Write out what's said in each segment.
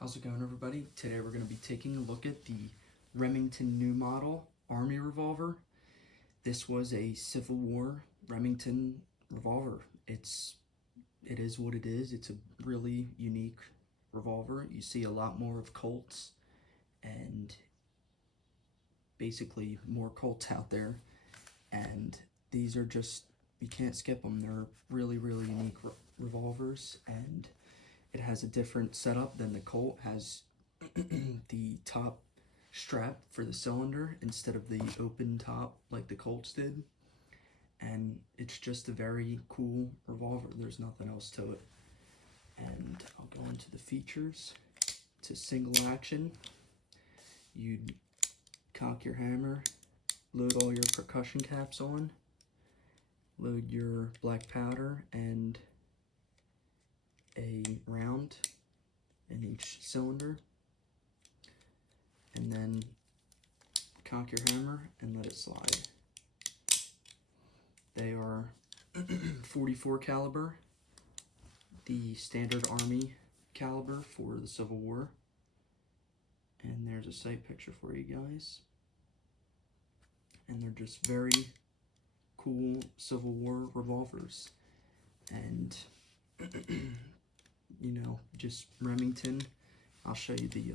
How's it going, everybody? Today we're going to be taking a look at the Remington new model Army revolver. This was a Civil War Remington revolver. It is what it is. It's a really unique revolver. You see a lot more of Colts and basically more Colts out there, and these are just, you can't skip them. They're really unique revolvers, and it has a different setup than the Colt. Has the top strap for the cylinder instead of the open top like the Colts did, and it's just a very cool revolver. There's nothing else to it. And I'll go into the features. It's a single action. You'd cock your hammer, load all your percussion caps on, load your black powder and a round in each cylinder, and then cock your hammer and let it slide. They are 44 caliber, the standard Army caliber for the Civil War. And there's a sight picture for you guys. And they're just very cool Civil War revolvers. And you know, just Remington. I'll show you the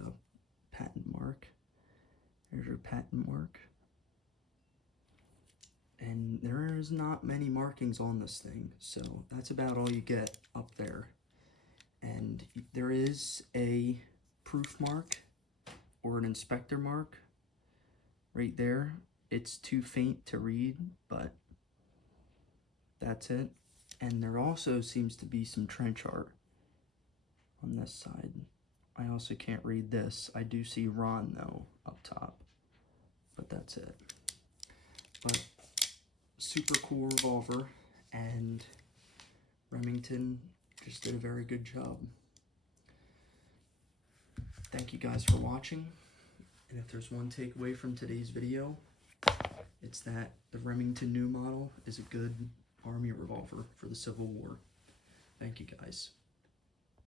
patent mark. There's your patent mark. And there is not many markings on this thing, so that's about all you get up there. And there is a proof mark or an inspector mark right there. It's too faint to read, but that's it. And there also seems to be some trench art on this side. I also can't read this. I do see Ron though up top, but that's it. But super cool revolver, and Remington just did a very good job. Thank you guys for watching, and if there's one takeaway from today's video, it's that the Remington new model is a good Army revolver for the Civil War. Thank you guys.